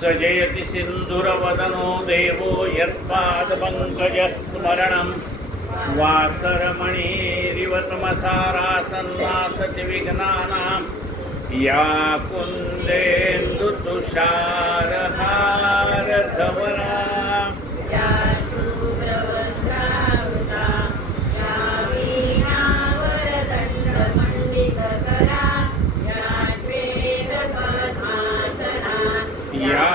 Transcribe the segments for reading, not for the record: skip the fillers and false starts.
सजयति सिन्धुरवदनो देवो यत्पादपङ्कजस्मरणं वासरमणिरिव तमसारासन्नासति विघ्नानां या कुन्देन्दुतुषारहारधवला या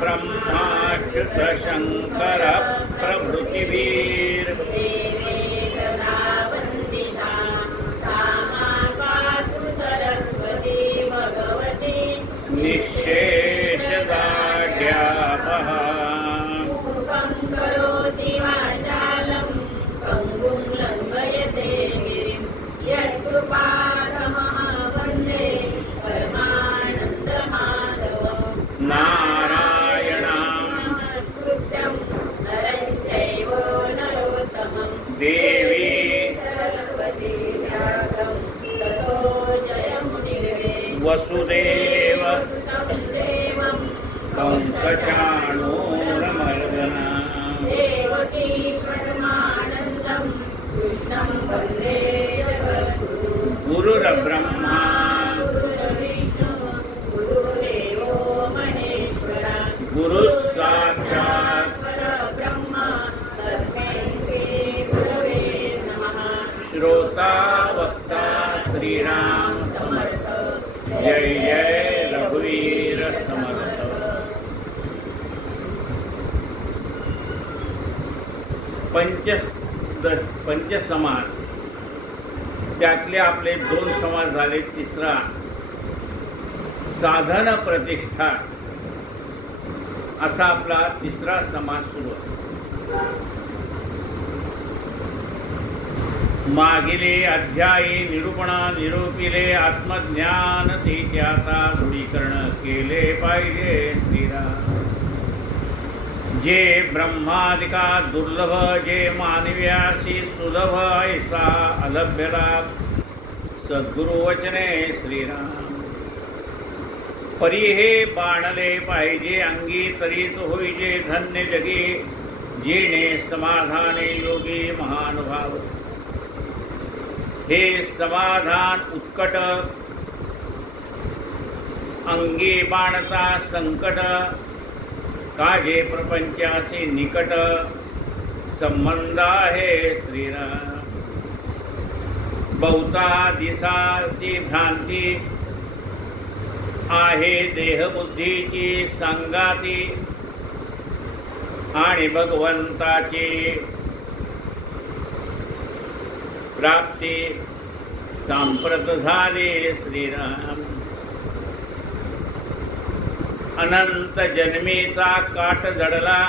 ब्रह्माच्युत शंकर प्रभृतिवीर निःशेषदाढ्यापहा देवी वसुदेव कंसचाणूरमर्दना गुरुर्ब्रह्मा गुरुः साक्षात् श्रोता वक्ता श्रीराम समर्थ जय जय रघुवीर समर्थ। पंचसमास त्यातले आपले 2 समास झाले। तिसरा साधन प्रतिष्ठा असा आपला तिसरा समास सुरू आहे। मागिले अध्यायी निरूपणा निरूपिले आत्मज्ञान ते त्याता दृढीकरण केले पाहिजे श्रीराम। जे ब्रह्मादिका दुर्लभ जे मानव्यासी सुलभ ऐसा अलभ्य लाभ सद्गुरु वचने श्रीराम। परी हे बाणले पाहिजे अंगी तरीच होईजे धन्य जगी जेणे समाधाने योगी महानुभाव। हे समाधान उत्कट अंगी बाणता संकट काजे प्रपंचासी निकट संबंध आहे श्रीराम। बहुता दिसाची भ्रांती आहे देहबुद्धीची संगाती आणि भगवंताची प्राप्ती सांप्रत झाले श्रीराम। अनंत जन्मीचा काट जडला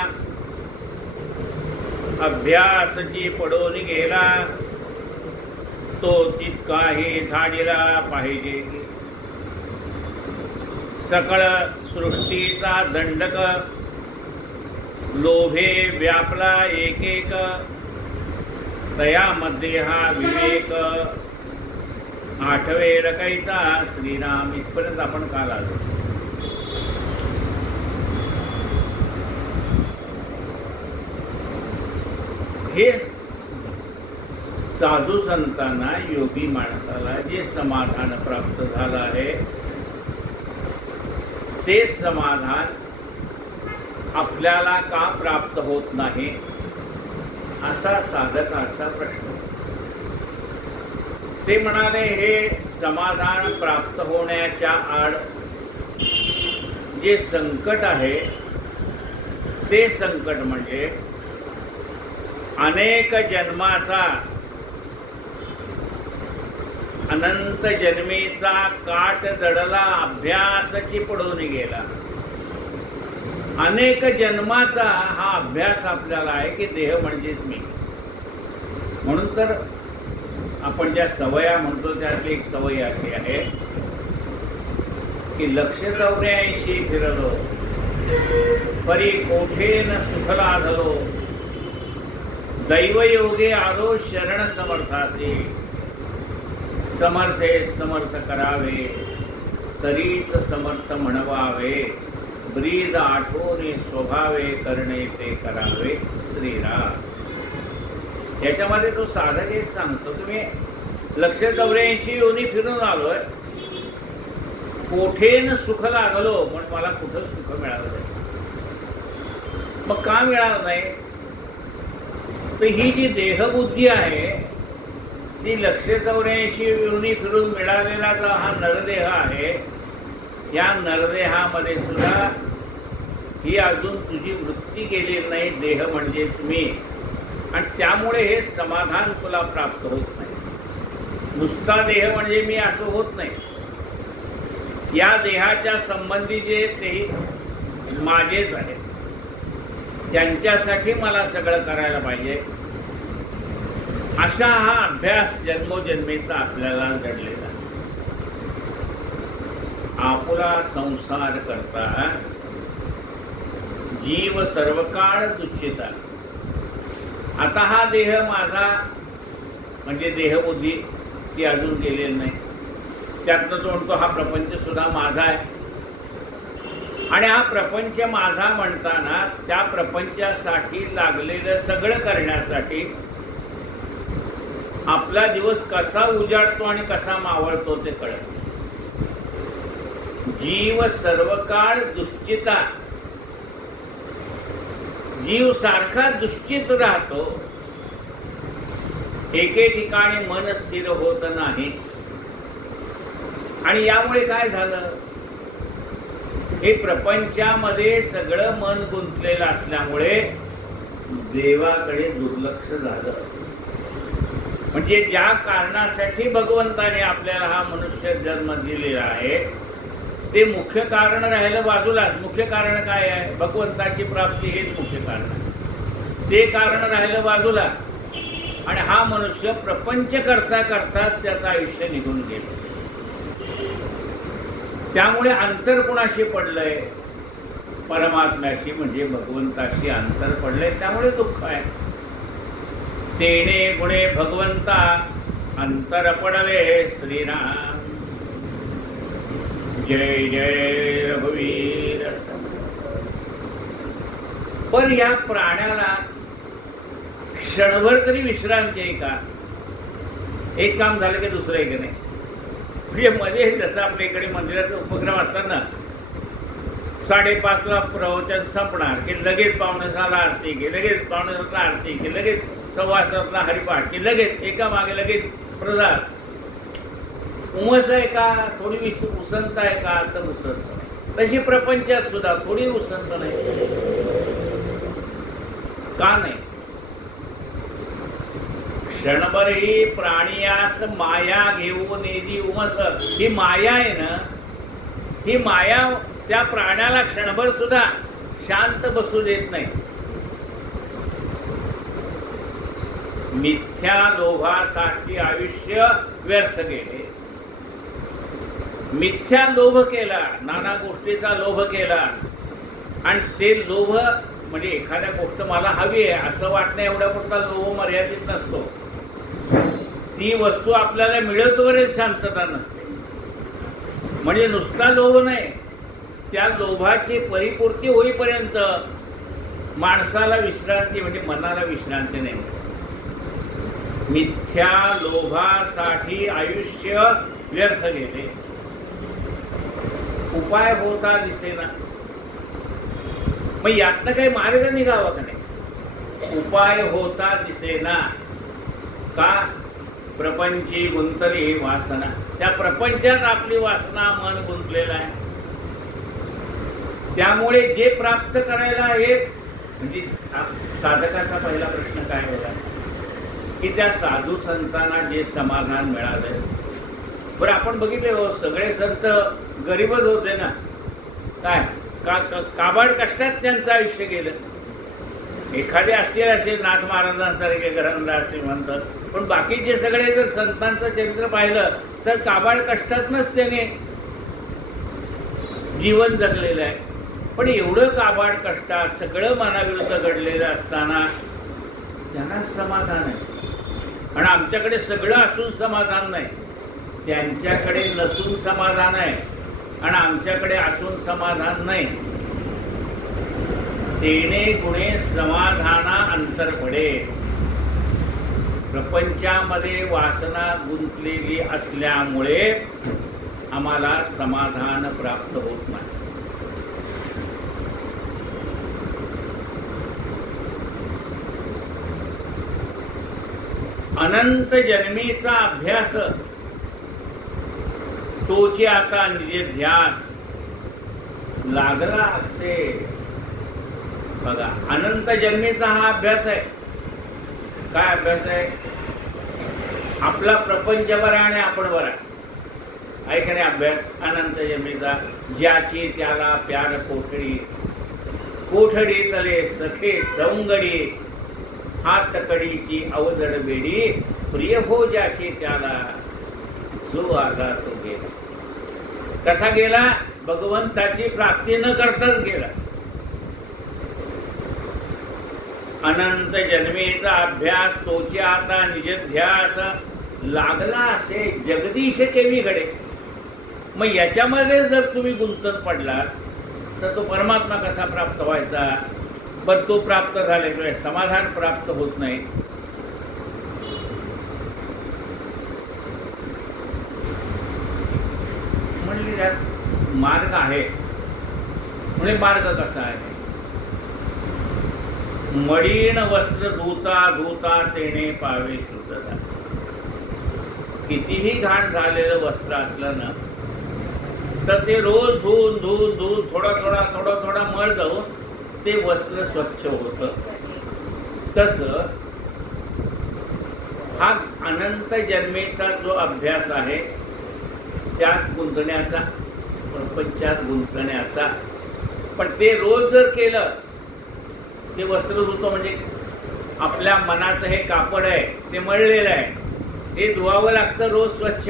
अभ्यासची पडून गेला तो तितकाही झाडीला पाहिजे। सकळ सृष्टीचा दंडक लोभे व्यापला एक एक तयामध्ये हा विवेक आठवे रकायचा श्रीराम। इथपर्यंत आपण काल आलो। हे साधू संतांना योगी माणसाला जे समाधान प्राप्त झालं आहे ते समाधान आपल्याला का प्राप्त होत नाही असा साधकाचा प्रश्न। ते म्हणाले हे समाधान प्राप्त होण्याच्या आड जे संकट आहे ते संकट म्हणजे अनेक जन्माचा अनंत जन्मीचा काट जडला अभ्यासाची पडून गेला। अनेक जन्माचा हा अभ्यास आपल्याला आहे की देह म्हणजेच मी। म्हणून तर आपण ज्या सवया म्हणतो त्यातली एक सवय अशी आहे की 184 फिरलो परी कोठेन सुखला झालो दैवयोगे आलो शरण समर्थासी। समर्थे समर्थ करावे तरीच समर्थ म्हणवावे ब्रीद आठवणे स्वभावे करणे ते करावे श्रीराम. याच्यामध्ये तो साधक हेच सांगतो, तुम्ही 184 योनी फिरून आलोय, कोठेन सुख लागलो पण मला कुठं सुख मिळालं नाही. मग का मिळालं नाही? तर ही जी देहबुद्धी आहे ती 184 योनी फिरून मिळालेला जो हा नरदेह आहे, या नरदेहामध्ये सुद्धा ही अजून तुझी वृत्ती गेलेली नाही, देह म्हणजेच मी, आणि त्यामुळे हे समाधान तुला प्राप्त होत नाही. नुसता देह म्हणजे मी असं होत नाही. या देहाच्या संबंधी जे ते माझेच आहे, त्यांच्यासाठी मला सगळं करायला पाहिजे, असा हा अभ्यास जन्मोजन्मीचा आपल्याला घडलेला. आपुला संसार करता जीव सर्व काळ दुच्छिता. आता हा देह माझा म्हणजे देहबुद्धी ती अजून गेलेली नाही. त्यातनं तो म्हणतो हा प्रपंच सुद्धा माझा आहे, आणि हा प्रपंच माझा म्हणताना त्या प्रपंचासाठी लागलेलं सगळं करण्यासाठी आपला दिवस कसा उजाडतो आणि कसा मावळतो ते कळत. जीव सर्व काळ दुश्चिता. जीव सारखा दुश्चित राहतो, एके ठिकाणी मन स्थिर होत नाही. आणि यामुळे काय झालं? हे प्रपंचामध्ये सगळं मन गुंतलेलं असल्यामुळे देवाकडे दुर्लक्ष झालं. म्हणजे ज्या कारणासाठी भगवंताने आपल्याला हा मनुष्य जन्म दिलेला आहे ते मुख्य कारण राहिलं बाजूलाच. मुख्य कारण काय आहे? भगवंताची प्राप्ती हेच मुख्य कारण आहे. ते कारण राहिलं बाजूला, आणि हा मनुष्य प्रपंच करता करताच त्याचं आयुष्य निघून गेलं. त्यामुळे अंतर कुणाशी पडलंय? परमात्म्याशी म्हणजे भगवंताशी अंतर पडलंय, त्यामुळे दुःख आहे. तेने गुणे भगवंता अंतर पडले श्रीराम. जय जय रघुवीर. पण या प्राण्याला क्षणभर तरी विश्रांती आहे का? एक काम झालं की दुसरं एक नाही. म्हणजे मध्ये जसं आपल्या इकडे मंदिराचा उपक्रम असतात ना, 5:30 प्रवचन संपणार की लगेच 5:45 आरती की लगेच 5:45 आरती की लगेच 7:15 हरिपाठ की लगेच एका मागे लगेच प्रसाद. उमस आहे का? थोडी उसंत आहे का? तर उसंत नाही. तशी प्रपंचात सुद्धा थोडी उसंत नाही. का नाही? क्षणभरही प्राणियास माया घेऊन येजी उमस. ही माया आहे ना, ही माया त्या प्राण्याला क्षणभर सुद्धा शांत बसू देत नाही. मिथ्या लोभासाठी आयुष्य व्यर्थ गेले. मिथ्या लोभ केला, नाना गोष्टीचा लोभ केला, आणि ते लोभ म्हणजे एखाद्या गोष्ट मला हवी आहे असं वाटणं एवढ्या पुरता लोभ मर्यादित नसतो. ती वस्तू आपल्याला मिळतोवरच शांतता नसते. म्हणजे नुसता लोभ नाही, त्या लोभाची परिपूर्ती होईपर्यंत माणसाला विश्रांती म्हणजे मनाला विश्रांती नाही. मिथ्या लोभासाठी आयुष्य व्यर्थ गेले. उपाय होता दिसेना. मग यातनं काही मार्ग निघावा का नाही? उपाय होता दिसेना. का? प्रपंची गुंतली वासना. त्या प्रपंचात आपली वासना मन गुंतलेलं आहे. त्यामुळे जे प्राप्त करायला हे म्हणजे साधकाचा पहिला प्रश्न काय होता की त्या साधू संतांना जे समाधान मिळालं. बरं आपण बघितले हो, सगळे संत गरीबच होते ना. काय काबाड कष्टात त्यांचं आयुष्य गेलं. एखादे असे नाथ महाराजांसारखे ग्रंथराज म्हणतात, पण बाकीचे सगळे जर संतांचं चरित्र पाहिलं तर काबाड कष्टातनच त्याने जीवन जगलेलं आहे. पण एवढं काबाड कष्टात सगळं मनाविरुद्ध घडलेलं असताना त्यांना समाधान आहे. आणि आमच्याकडे सगळं असून समाधान नाही. त्यांच्याकडे नसून समाधान आहे आणि आमच्याकडे असून समाधान नाही. तेने गुणे समाधाना अंतर पडे. प्रपंचामध्ये वासना गुंतलेली असल्यामुळे आम्हाला समाधान प्राप्त होत नाही. अनंत जन्मीचा अभ्यास तोचे आता निजे ध्यास लागला अक्षे. बघा, अनंत जन्मीचा हा अभ्यास आहे. काय अभ्यास आहे? आपला प्रपंच बरा आणि आपण बरा आहे का नाही अभ्यास अनंत जन्मीचा. ज्याची त्याला प्यार कोठडी, कोठडी तले सखे सौंगडी, हात कडीची अवजड बेडी, प्रिय हो ज्याची त्याला जो आला तो गेला. कसा गेला? भगवंताची प्राप्ती न करताच गेला. अनंत जन्मेचा अभ्यास तोचे आता निज ध्यास लागला असे जगदीश केवी घडे. मग याच्यामध्ये जर तुम्ही गुंतत पडलात तर तो परमात्मा कसा प्राप्त व्हायचा? पण तो प्राप्त झाल्याशिवाय समाधान प्राप्त होत नाही. म्हणले त्यात मार्ग आहे. म्हणजे मार्ग कसा आहे? मळीन वस्त्र धुता धुता तेने पावे शुद्धता. कितीही घाण झालेलं वस्त्र असलं ना तर ते रोज धुवून धुवून धुवून थोडा मळ जाऊन ते वस्त्र स्वच्छ होतं. तसं हा अनंत जन्मेचा जो अभ्यास आहे त्यात गुंतण्याचा, प्रपंचात गुंतण्याचा. पण ते रोज जर केलं, ते वस्त्र धुतो म्हणजे आपल्या मनाचं हे कापड आहे ते मळलेलं आहे, ते धुवावं लागतं रोज स्वच्छ.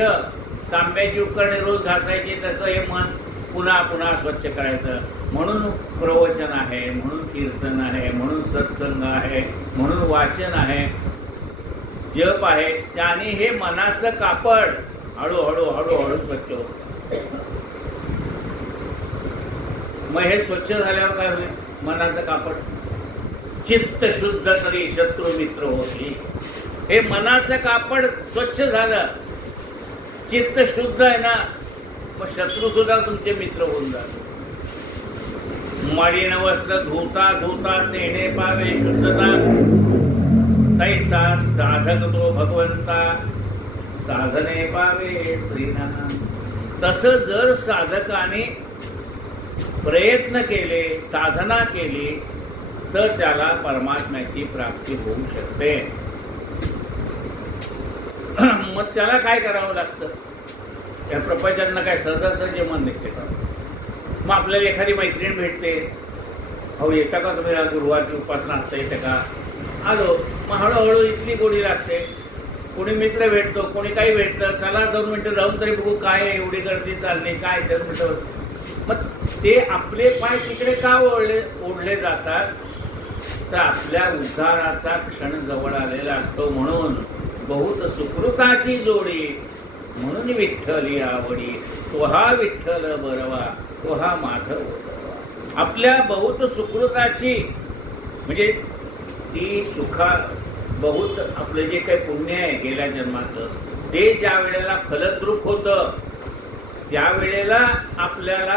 तांब्याची उपकरणे रोज घासायची, तसं हे मन पुन्हा पुन्हा स्वच्छ करायचं. म्हणून प्रवचन आहे, म्हणून कीर्तन आहे, म्हणून सत्संग आहे, म्हणून वाचन आहे, जप आहे. त्याने हे मनाचं कापड हळूहळू हळूहळू स्वच्छ होतं. मग हे स्वच्छ झाल्यावर काय होईल? मनाचं कापड चित्त शुद्ध तरी शत्रू मित्र होती. हे मनाचं कापड स्वच्छ झालं, चित्त शुद्ध आहे ना, मग शत्रू सुद्धा तुमचे मित्र होऊन जातात. मळीन वस्त्र धुता धुता तेने पावे शुद्धता, तैसा साधक तो भगवंता साधने पावे श्रीनाम. तसं जर साधकाने प्रयत्न केले, साधना केली तर त्याला परमात्म्याची प्राप्ती होऊ शकते. मग त्याला काय करावं लागतं? या प्रपंचांना काय सहजासहजी मन निघते का? मग आपल्याला एखादी मैत्रीण भेटते, अहो येता का तुम्ही गुरुवारची उपासना असता, येते का? आलो. मग हळूहळू इतकी गोडी लागते. कोणी मित्र भेटतो, कोणी काही भेटतं, चला 2 मिनिटं जाऊन तरी बघू काय एवढी गर्दी चालली, काय 2 मिनिटं. मग ते आपले पाय तिकडे का ओढले जातात? तर आपल्या उद्धाराचा क्षण जवळ आलेला असतो. म्हणून बहुत सुकृताची जोडी, म्हणून विठ्ठली आवडी, तो हा विठ्ठल बरवा, तो हा माधव बरवा. आपल्या बहुत सुकृताची म्हणजे ती सुखा बहुत आपलं जे काही पुण्य आहे गेल्या जन्माचं, ते ज्या वेळेला फलद्रूप होतं त्यावेळेला आपल्याला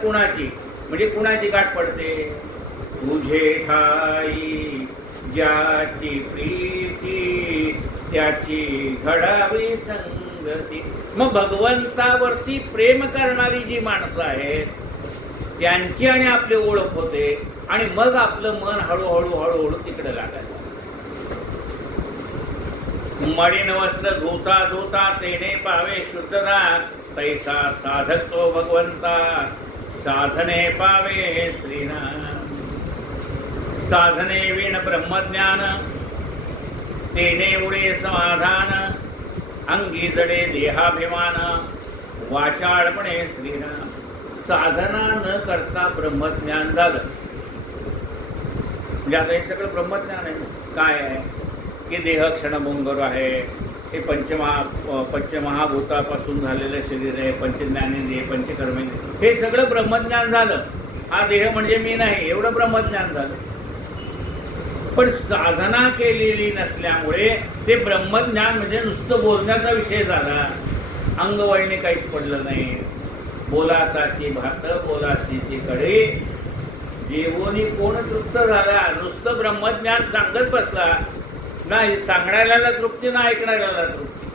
कुणाची म्हणजे कुणाची गाठ पडते? तुझे ठाई ज्याची प्रीती त्याची घडावी संगती. मग भगवंतावरती प्रेम करणारी जी माणसं आहेत त्यांची आणि आपली ओळख होते आणि मग आपलं मन हळूहळू हळूहळू तिकडे लागायचं. मळीन वस्त्र धुता धुता तेने पावे शुद्धता, तैसा साधक तो भगवंता साधने पावे श्रीनाम. साधने विण ब्रह्मज्ञान तेने उडे समाधान, अंगी जडे देहाभिमान वाचाळपणे श्रीराम. साधना न करता ब्रह्मज्ञान झालं म्हणजे आता हे सगळं ब्रह्मज्ञान आहे. काय आहे की देह क्षणभंगुर आहे, हे पंचमहाभूतापासून झालेलं शरीर आहे, पंचज्ञानेंद्रिय, पंचकर्मेंद्रिय, हे सगळं ब्रह्मज्ञान झालं. हा देह म्हणजे मी नाही, एवढं ब्रह्मज्ञान झालं. पण साधना केलेली नसल्यामुळे ते ब्रह्मज्ञान म्हणजे नुसतं बोलण्याचा विषय झाला. अंगवळणी काहीच पडलं नाही. बोलाताची भात बोलाची कडे जेवोनी कोण तृप्त झाला. नुसतं ब्रह्मज्ञान सांगत बसला नाही, सांगणाऱ्याला तृप्ती ना ऐकणाऱ्याला तृप्ती.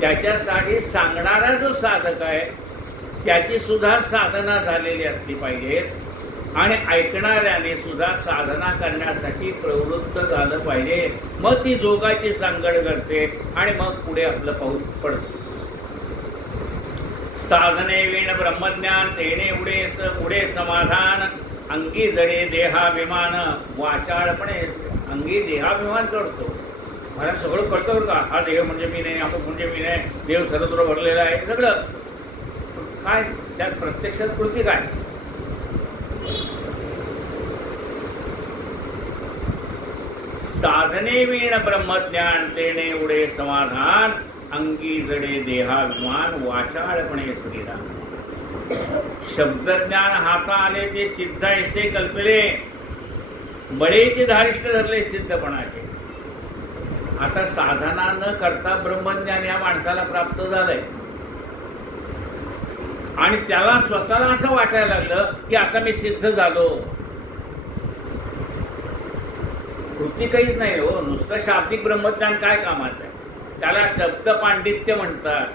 त्याच्यासाठी सांगणारा जो साधक आहे त्याची सुद्धा साधना झालेली असली पाहिजे आणि ऐकणाऱ्याने सुद्धा साधना करण्यासाठी प्रवृत्त झालं पाहिजे. मग ती जोगाची सांगड करते आणि मग पुढे आपलं पाऊल पडतं. साधने वीण ब्रह्मज्ञान तेने पुढे समाधान अंगी जडे देहाभिमान वाचाळपणे. अंगी देहाभिमान चढतो. मला सगळं कळतं बरं का, हा देह म्हणजे मी नाही, आपण म्हणजे मी नाही, देव सर्वत्र भरलेला आहे सगळं. काय त्यात प्रत्यक्षात कृती काय? साधने वीण ब्रह्मज्ञान तेने उडे समाधान अंगी जडे देहाभिमान वाचाळपणे श्रीराम. शब्दज्ञान हाता आले ते सिद्ध ऐसे कल्पले बळेचे धारिष्ट धरले सिद्धपणाचे. आता साधना न करता ब्रह्मज्ञान या माणसाला प्राप्त झालंय आणि त्याला स्वतःला असं वाटायला लागलं की आता मी सिद्ध झालो. कृती काहीच नाही हो, नुसतं शाब्दिक ब्रह्मज्ञान काय कामाचं आहे? त्याला शब्द पांडित्य म्हणतात.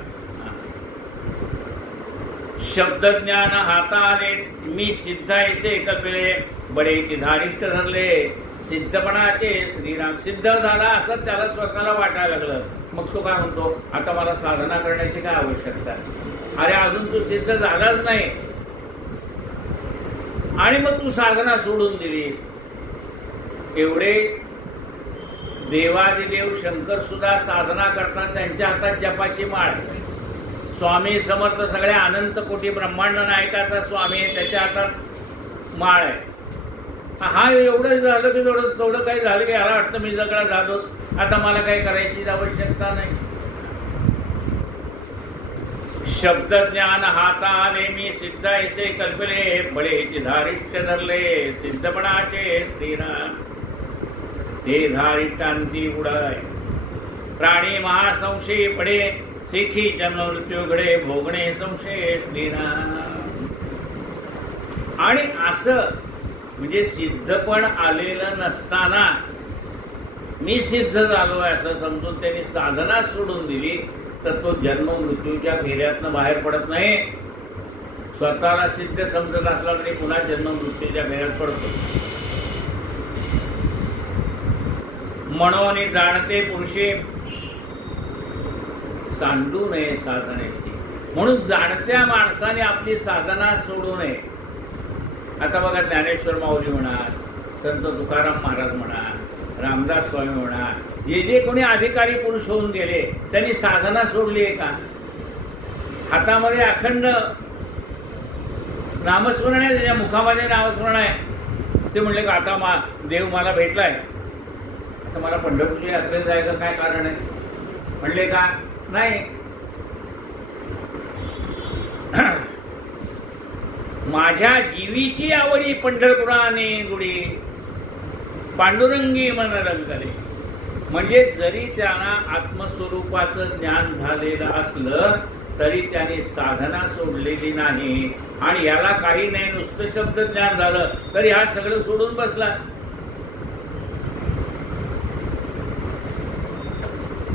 शब्दज्ञान हाता आले मी सिद्ध ऐसे कल्पले बडे धारिष्ट धरले सिद्धपणाचे श्रीराम. सिद्ध झाला असं त्याला स्वतःला वाटायला लागलं. मग तो काय म्हणतो, आता मला साधना करण्याची काय आवश्यकता? अरे अजून तू सिद्ध झालाच नाही आणि मग तू साधना सोडून दिलीस. एवढे देवादिदेव शंकर सुद्धा साधना करतात. त्यांच्या हातात जपाची माळ. स्वामी समर्थ सगळ्या अनंत कोटी ब्रह्मांड नायकाचा स्वामी आहे, त्याच्या हातात माळ आहे. हा एवढं झालं की थोडं काही झालं की ह्याला वाटतं मी सगळं झालोच, आता मला काही करायची आवश्यकता नाही. शब्दज्ञान हाता आले मी सिद्ध ऐसे कल्पले बळेचे धारिष्ट धरले सिद्धपणाचे श्रीराम. ते धारिष्टांती उडाय प्राणी महासंशयी पडे शिखी जन्म मृत्यू घडे भोगणे संशय श्रीराम. आणि असं म्हणजे सिद्धपण आलेलं नसताना मी सिद्ध झालोय असं समजून त्यांनी साधना सोडून दिली तर तो जन्म मृत्यूच्या फेऱ्यातनं बाहेर पडत नाही. स्वतःला सिद्ध समजत असला तरी पुन्हा जन्म मृत्यूच्या फेऱ्यात पडतो. म्हणून जाणते पुरुषे सांडू नये साधनेची. म्हणून जाणत्या माणसाने आपली साधना सोडू नये. आता बघा ज्ञानेश्वर माऊली म्हणा, संत तुकाराम महाराज म्हणा, रामदास स्वामी म्हणा, जे जे कोणी अधिकारी पुरुष होऊन गेले त्यांनी साधना सोडली आहे का? हातामध्ये अखंड नामस्मरण आहे, त्याच्या मुखामध्ये नामस्मरण आहे. ते म्हणले का आता देव मला भेटलाय, आता मला पंढरपूरच्या यात्रेत जायचं काय कारण आहे? म्हणले का नाही, माझ्या जीवीची आवडी पंढरपुराने गुढी पांडुरंगी मन रंगले. म्हणजे जरी त्यांना आत्मस्वरूपाचं ज्ञान झालेलं असलं तरी त्यांनी साधना सोडलेली नाही. आणि याला काही नाही, नुसतं शब्द ज्ञान झालं तरी हा सगळं सोडून बसला.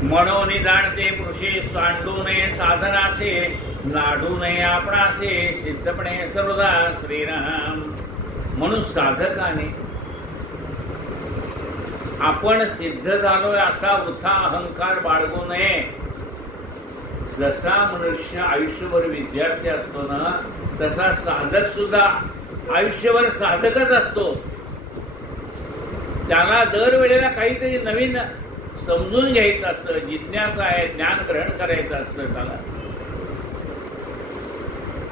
म्हणून जाणते पुरुषे सांडू नये साधनासे नाडू नये आपणासे सिद्धपणे सर्वदा श्रीराम. म्हणून साधकाने आपण सिद्ध झालोय असा वृथा अहंकार बाळगू नये. जसा मनुष्य आयुष्यभर विद्यार्थी असतो ना तसा साधक सुद्धा आयुष्यभर साधकच असतो. त्याला दरवेळेला काहीतरी नवीन समजून घ्यायचं असतं, जिज्ञासा आहे, ज्ञान ग्रहण करायचं असतं त्याला.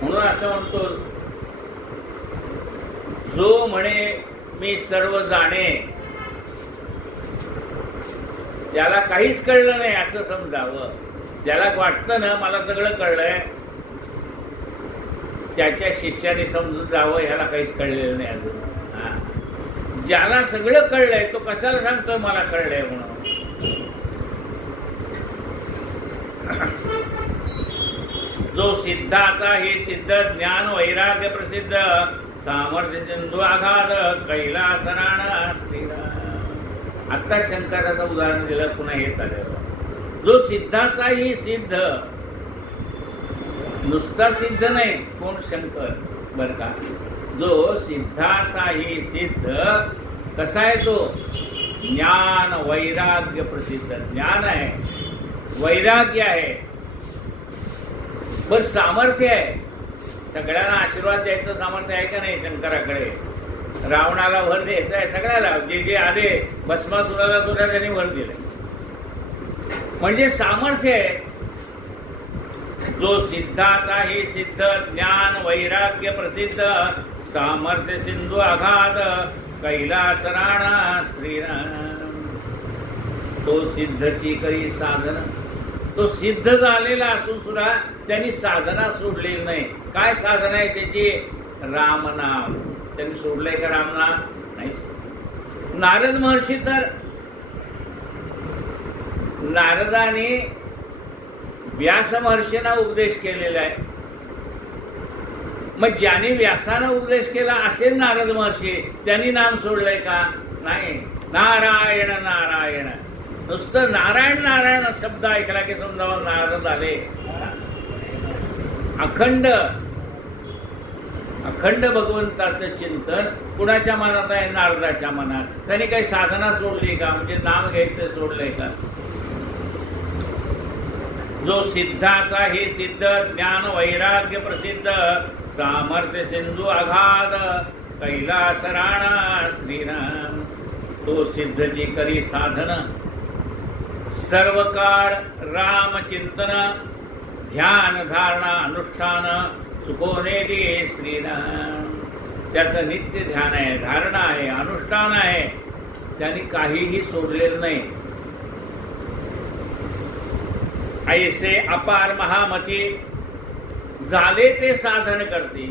म्हणून असं म्हणतो, जो म्हणे मी सर्व जाणे त्याला काहीच कळलं नाही असं समजावं. ज्याला वाटतं ना मला सगळं कळलंय त्याच्या शिष्याने समजून जावं ह्याला काहीच कळलेलं नाही अजून. ज्याला सगळं कळलंय तो कशाला सांगतोय मला कळलंय म्हणून. जो सिद्धाचा हे सिद्ध ज्ञान वैराग्य प्रसिद्ध सामर्थ्य सिंधू आघात कैलासराण स्थिर. आता शंकराचं उदाहरण दिलं, पुन्हा येत आलं. जो सिद्धाचाही सिद्ध, नुसता सिद्ध नाही, कोण? शंकर. बर का? जो सिद्धाचाही सिद्ध कसा आहे तो? ज्ञान वैराग्य प्रसिद्ध. ज्ञान आहे, वैराग्य आहे, बस सामर्थ्य आहे. सगळ्यांना आशीर्वाद द्यायचं सामर्थ्य आहे का नाही शंकराकडे? रावणाला भर द्यायचा आहे, सगळ्याला जे जे आले भस्मासुराला सुद्धा त्यांनी भर दिले, म्हणजे सामर्थ्य आहे. जो सिद्धाचा हे सिद्ध ज्ञान वैराग्य प्रसिद्ध सामर्थ्य सिंधू आघात कैलासराणा श्रीराम. तो सिद्धची करी साधना. तो सिद्ध झालेला असून सुद्धा त्यांनी साधना सोडलेली नाही. काय साधना आहे त्याची? रामनाम. त्यांनी सोडलंय का रामनाम? नाही. नारद महर्षी तर, नारदाने व्यास महर्षींना उपदेश केलेला आहे. मग ज्याने व्यासानं उपदेश केला असेल नारद महर्षी, त्यांनी नाम सोडलंय का? नाही. नारायण नारायण, नुसतं नारायण नारायण शब्द ऐकला की समजा नारद आले. अखंड अखंड भगवंताचं चिंतन कुणाच्या मनात आहे? नारदाच्या मनात. त्यांनी काही साधना सोडली का? म्हणजे नाम घ्यायचं सोडलंय का? जो सिद्धाचा हे सिद्ध ज्ञान वैराग्य प्रसिद्ध सामर्थ्य सिंधू आघात कैलासराणा श्रीराम. तो सिद्धची करी साधन सर्व काळ राम चिंतन ध्यान धारणा अनुष्ठान चुकवणे दे श्रीराम. त्याचं नित्य ध्यान आहे, धारणा आहे, अनुष्ठान आहे, त्यांनी काहीही सोडलेलं नाही. ऐसे अपार महामती झाले ते साधन करते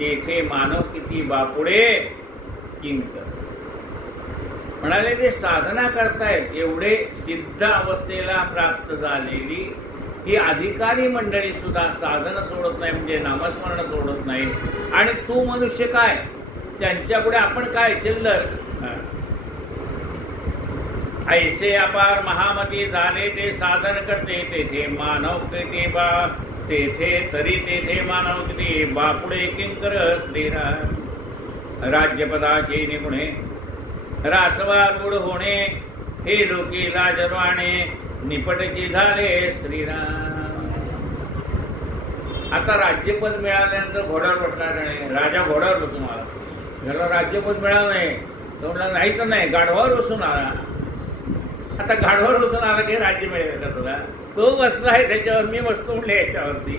तेथे मानव किती बापुडे किंकर. म्हणाले ते साधना करतायत एवढे सिद्ध अवस्थेला प्राप्त झालेली ही अधिकारी मंडळी सुद्धा साधन सोडत नाही, म्हणजे नामस्मरण सोडत नाही. आणि तू मनुष्य काय, त्यांच्यापुढे आपण काय चिल्लर. ऐसे अपार महामती झाले ते साधन करते तेथे मानव किती बा तेथे तरी तेथे मानव किती बापुडे किंकर श्रीराम. राज्यपदाचे निपुणे रासवा रूढ होणे हे लोकी लाजवाणे निपटची झाले श्रीराम. आता राज्यपद मिळाल्यानंतर घोड्यावर बसणार नाही. राजा घोड्यावर बसून आला, त्याला राज्यपद मिळालं नाही तो म्हटला नाही तर नाही, गाढवावर बसून आला. आता गाढवावर बसून आला की राज्य मिळेल का तुला? तो बसला आहे त्याच्यावर, मी बसतो म्हणले याच्यावरती.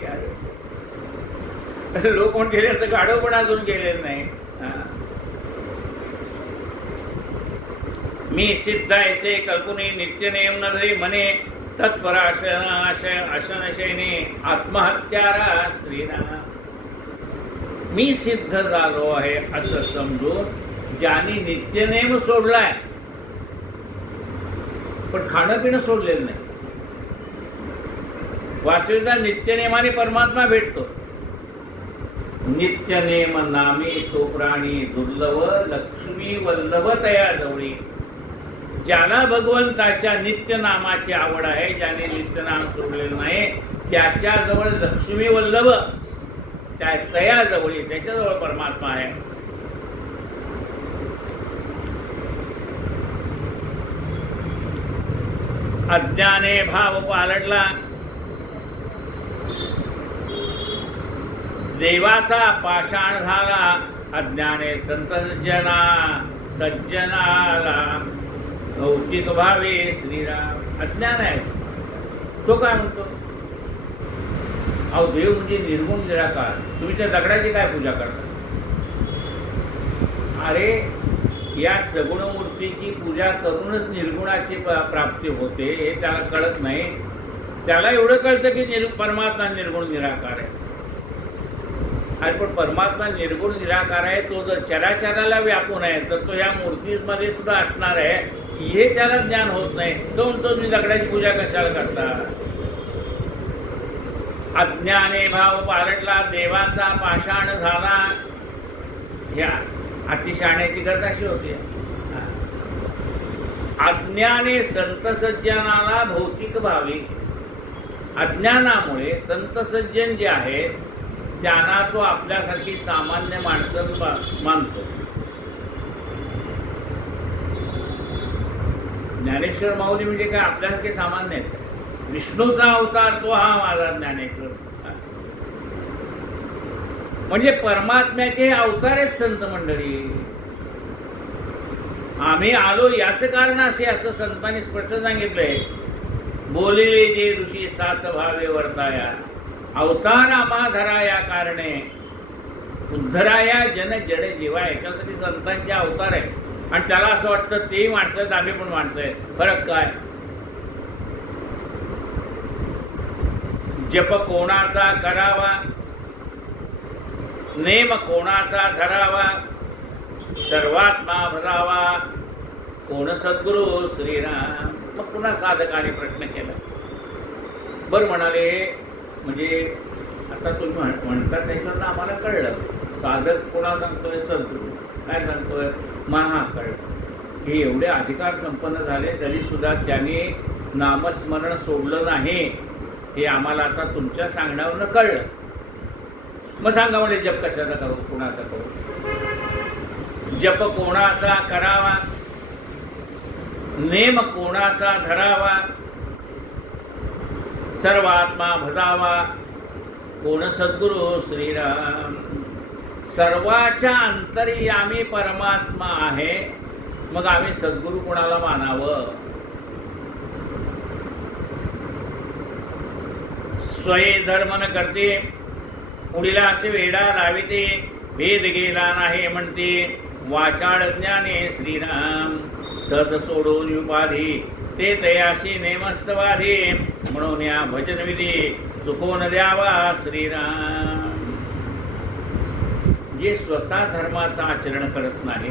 लोक कोण गेले तर गाढव पण अजून गेलेलं नाही. मी सिद्ध ऐसे कल्पने नित्य नेम नजरे मने तत्पर अशनशयने आत्महत्यारा श्रीराम. मी सिद्ध झालो आहे असं समजून ज्याने नित्यनेम सोडलाय पण खाणं पिणं सोडलेलं नाही. वास्तविकता नित्यनेमाने परमात्मा भेटतो. नित्यनेम नामे तो प्राणी दुर्लभ लक्ष्मी वल्लभ तया जवळी. ज्याला भगवंताच्या नित्यनामाची आवड आहे, ज्याने नित्यनाम सोडलेलं नाही, त्याच्याजवळ लक्ष्मी वल्लभ त्या तया जवळी, त्याच्याजवळ परमात्मा आहे. अज्ञाने भाव पालटला देवाचा पाषाण झाला. अज्ञाने संत सज्जनाला भौतिक भावे श्रीराम. अज्ञान आहे तो काय म्हणतो, अहो देव म्हणजे निर्गुण निराकार, तुम्ही त्या दगडाची काय पूजा करता? अरे या सगुण मूर्तीची पूजा करूनच निर्गुणाची प्राप्ती होते हे त्याला कळत नाही. त्याला एवढं कळतं की परमात्मा निर्गुण निराकार आहे. आणि पण परमात्मा निर्गुण निराकार आहे, तो जर चराचराला व्यापून आहे तर तो या मूर्तीमध्ये सुद्धा असणार आहे, हे त्याला ज्ञान होत नाही. तो म्हणतो तुम्ही दगडाची पूजा कशाला करता. अज्ञाने भाव पालटला, देवाचा पाषाण झाला. या अतिशहाण्याची गरज अशी होती. अज्ञाने संत सज्जनाला भौतिक भावी, अज्ञानामुळे संत सज्जन जे आहेत त्यांना तो आपल्यासारखी सामान्य माणसं मानतो. ज्ञानेश्वर माऊली म्हणजे काय आपल्यासारखे सामान्य आहेत. विष्णूचा अवतार तो हा माझा ज्ञानेश्वर. म्हणजे परमात्म्याचे अवतार आहेत संत मंडळी. आम्ही आलो याचं कारण असे, असं संतांनी स्पष्ट सांगितलंय. बोलिले जे ऋषी सात भावे वर्ताया, अवतार आम्हा धरा या कारणे, उद्धराया जन जड जीवा. याच्यासाठी संतांचे अवतार आहे. आणि त्याला असं वाटतं तेही माणसं आहेत, आम्ही पण माणसं आहेत. फरक काय. जप कोणाचा करावा, नेम कोणाचा धरावा, सर्वात्मा भरावा, कोण सद्गुरु श्रीराम. मग पुन्हा साधकाने प्रश्न केला. बरं म्हणाले, म्हणजे आता तुम्ही म्हणतात त्याच्यावर आम्हाला कळलं. साधक कोणाला सांगतोय, सद्गुरु. काय सांगतोय, महाकाळ. हे एवढे अधिकार संपन्न झाले तरी सुद्धा त्यांनी नामस्मरण सोडलं नाही, हे आम्हाला आता तुमच्या सांगण्यावरनं कळलं. मग सांगा म्हणजे जप कशाचा करू, कोणाचा करू. जप कोणाचा करावा, नेम कोणाचा धरावा, सर्वात्मा भजावा, कोण सद्गुरु श्रीराम. सर्वाच्या अंतर्यामी परमात्मा आहे, मग आम्ही सद्गुरु कोणाला मानावं. स्वये धर्म न करते, उडीला असे वेडा लाविते, भेद गेला नाही म्हणते, वाचाळ ज्ञाने श्रीराम. सद सोडून उपाधी, ते तयाशी नेमस्तवाधी, म्हणून या भजन विधी चुकवून द्यावा श्रीराम. जे स्वतः धर्माचं आचरण करत नाही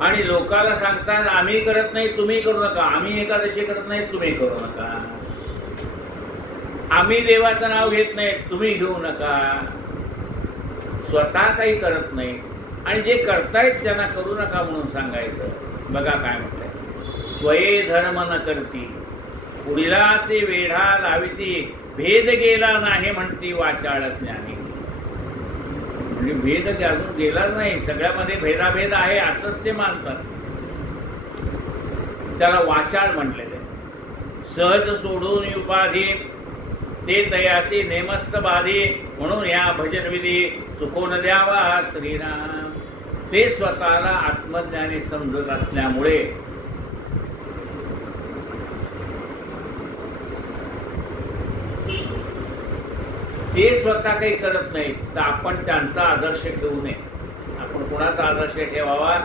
आणि लोकाला सांगतात आम्ही करत नाही तुम्ही करू नका, आम्ही एकादशी करत नाही तुम्ही करू नका, आम्ही देवाचं नाव घेत नाही तुम्ही घेऊ नका, स्वतः काही करत नाही आणि जे करतायत त्यांना करू नका म्हणून सांगायचं. बघा काय म्हणताय. स्वये धर्म न करती, उडीला असे वेढा लाविती, भेद गेला नाही म्हणती, वाचाळ ज्ञानी. म्हणजे भेद अजून गेलाच नाही, सगळ्यामध्ये भेदाभेद आहे असंच ते मानतात. त्याला वाचाळ म्हटलेलं आहे. सहज सोडून उपाधी, ते तयासी नेमस्त बाधी, म्हणून या भजन विधी चुकवून द्यावा श्रीराम. ते स्वतःला आत्मज्ञानी समजत असल्यामुळे ते स्वतः काही करत नाहीत, तर आपण त्यांचा आदर्श ठेवू नये. आपण कोणाचा आदर्श ठेवावा,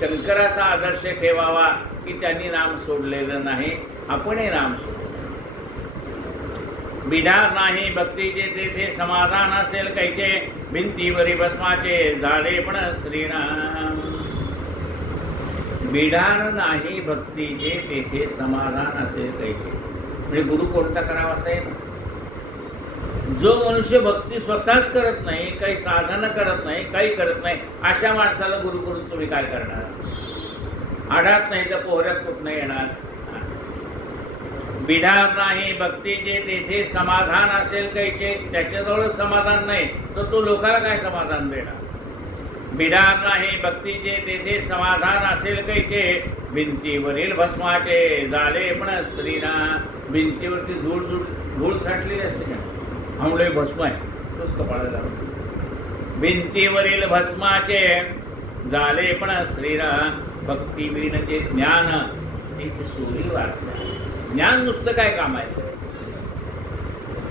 शंकराचा आदर्श ठेवावा की त्यांनी नाम सोडलेलं नाही, आपणही नाम सोडलं. बिढार नाही भक्तीचे तेथे समाधान असेल कैचे, भिंतीवरी भस्माचे झाले पण श्रीराम. बिढार नाही भक्तीचे तेथे समाधान असेल कैचे. म्हणजे गुरु कोणता करावा असेल. जो मनुष्य भक्ती स्वतःच करत नाही, काही साधना करत नाही, काही करत नाही, अशा माणसाला गुरु करून तुम्ही काय करणार. आढात नाही तर पोहऱ्यात कुठं येणार. बिढार नाही भक्तीचे तेथे समाधान असेल कैचे. त्याच्याजवळ समाधान नाही तर तो लोकाला काय समाधान देणार. बिढार नाही भक्तीचे तेथे समाधान असेल कैचे, भिंतीवरील भस्माचे झाले पण श्रीराम. भिंतीवरती धूळ धूळ धूळ साठलेली असते का, आंघोळे भस्म आहे तोच कपाळाला लावतो. भिंतीवरील भस्माचे झाले पण श्रीराम. भक्ती विणचे ज्ञान एक सूरी वाचल्या. ज्ञान नुसतं काय काम आहे,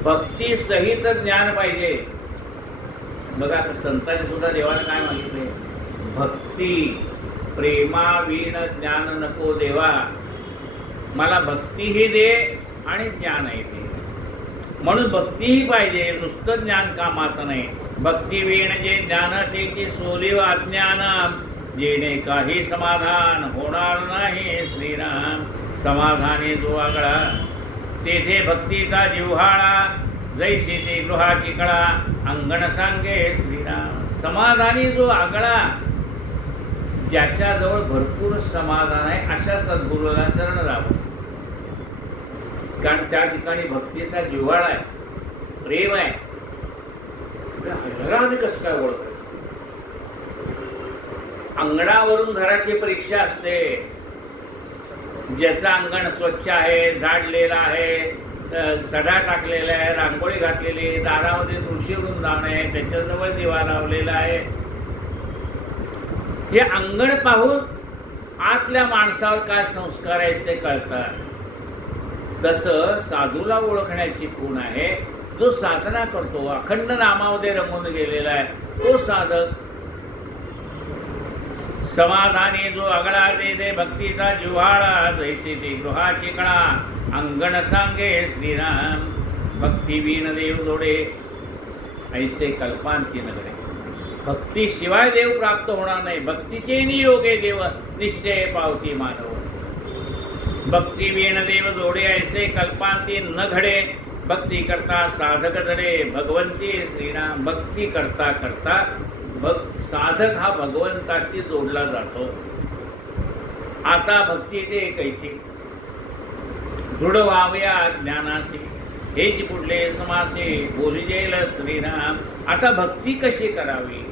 भक्ती सहित ज्ञान पाहिजे. बघा संतांनी सुद्धा देवाला काय मागितले, भक्ती प्रेमा विण ज्ञान नको देवा. मला भक्तीही दे आणि ज्ञानही दे. म्हणून भक्तीही पाहिजे, नुसतं ज्ञान कामाचं नाही. भक्ती वीण जे ज्ञान तेची सोलिव अज्ञान, जेणे काही समाधान होणार नाही श्रीराम. समाधानी जो आगळा तेथे भक्तीचा जिव्हाळा, जैसे ते गृहाची कळा अंगण सांगे श्रीराम. समाधानी जो आगळा, ज्याच्याजवळ भरपूर समाधान आहे अशा सद्गुरूला शरण जावं. कारण त्या ठिकाणी भक्तीचा जिव्हाळा आहे, प्रेम आहे. घराने कसं काय ओळखायचं? अंगणावरून घराची परीक्षा असते. ज्याचं अंगण स्वच्छ आहे, झाडलेलं आहे, सडा टाकलेला आहे, रांगोळी घातलेली, दारामध्ये तुळशी वृंदावन आहे, त्याच्याजवळ दिवा लावलेला आहे, हे अंगण पाहून आतल्या माणसावर काय संस्कार आहेत ते कळतात. तसं साधूला ओळखण्याची खूण आहे. जो साधना करतो, अखंड नामामध्ये रमून गेलेला आहे, तो साधक. समाधानी जो आगळा दे भक्तीचा जिव्हाळा, जैसे ते गृहाची कळा अंगण सांगे श्रीराम. भक्ती वीण देव जोडे ऐसे कल्पांती नगरे. भक्तीशिवाय देव प्राप्त होणार नाही. भक्तीचे नियोगे देव निश्चय पावती मानव. भक्ती वीण देव जोडे ऐसे कल्पांती न घडे. भक्ती करता साधक जडे भगवंती श्रीराम. भक्ती करता करता साधक हा भगवंताशी जोडला जातो. आता भक्ती ते कैची दृढ व्हाव्या ज्ञानाशी, हेच पुढले समासे बोलिजेल श्रीराम. आता भक्ती कशी करावी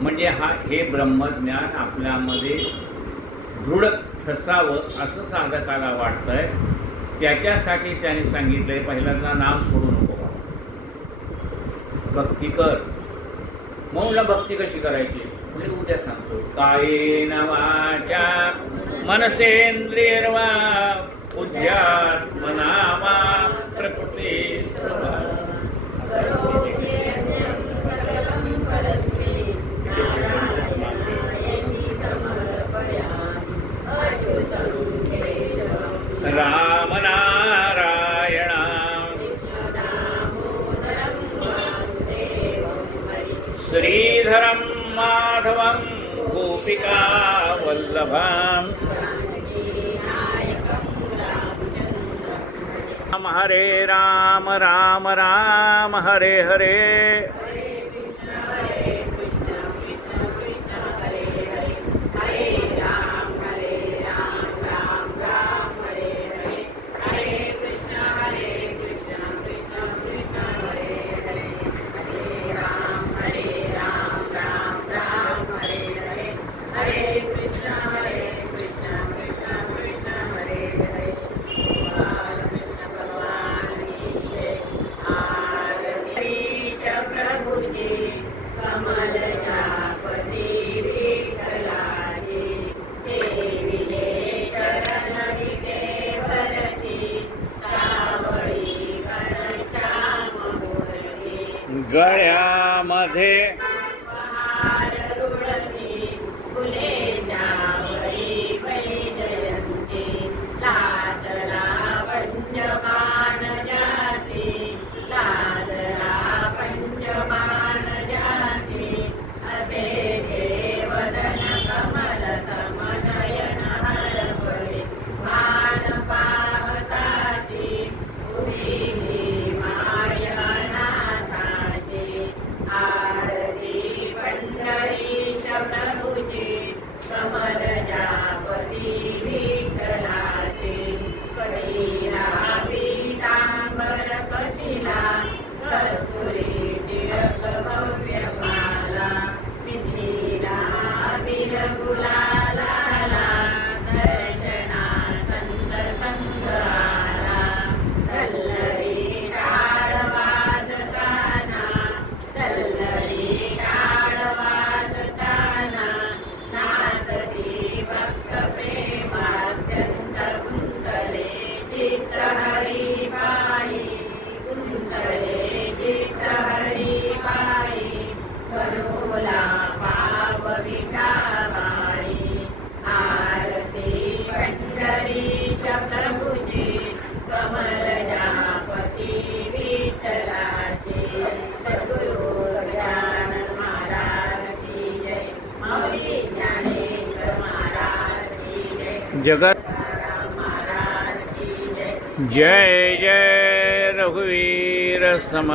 म्हणजे हे ब्रह्मज्ञान आपल्यामध्ये दृढ ठसावं असं साधकाला वाटतंय. त्याच्यासाठी त्याने सांगितलंय पहिल्यांदा नाम सोडू नको, भक्ती कर. म्हणून भक्ती कशी करायची म्हणजे उद्या सांगतो. कायेन वाचा मनसेंद्रियर्वा बुद्ध्यात्मना वा प्रकृती राम नारायण श्रीधरं माधवं गोपिका वल्लभं. हरे राम राम राम हरे हरे. Prabhu जगत जय जय रघुवीर सम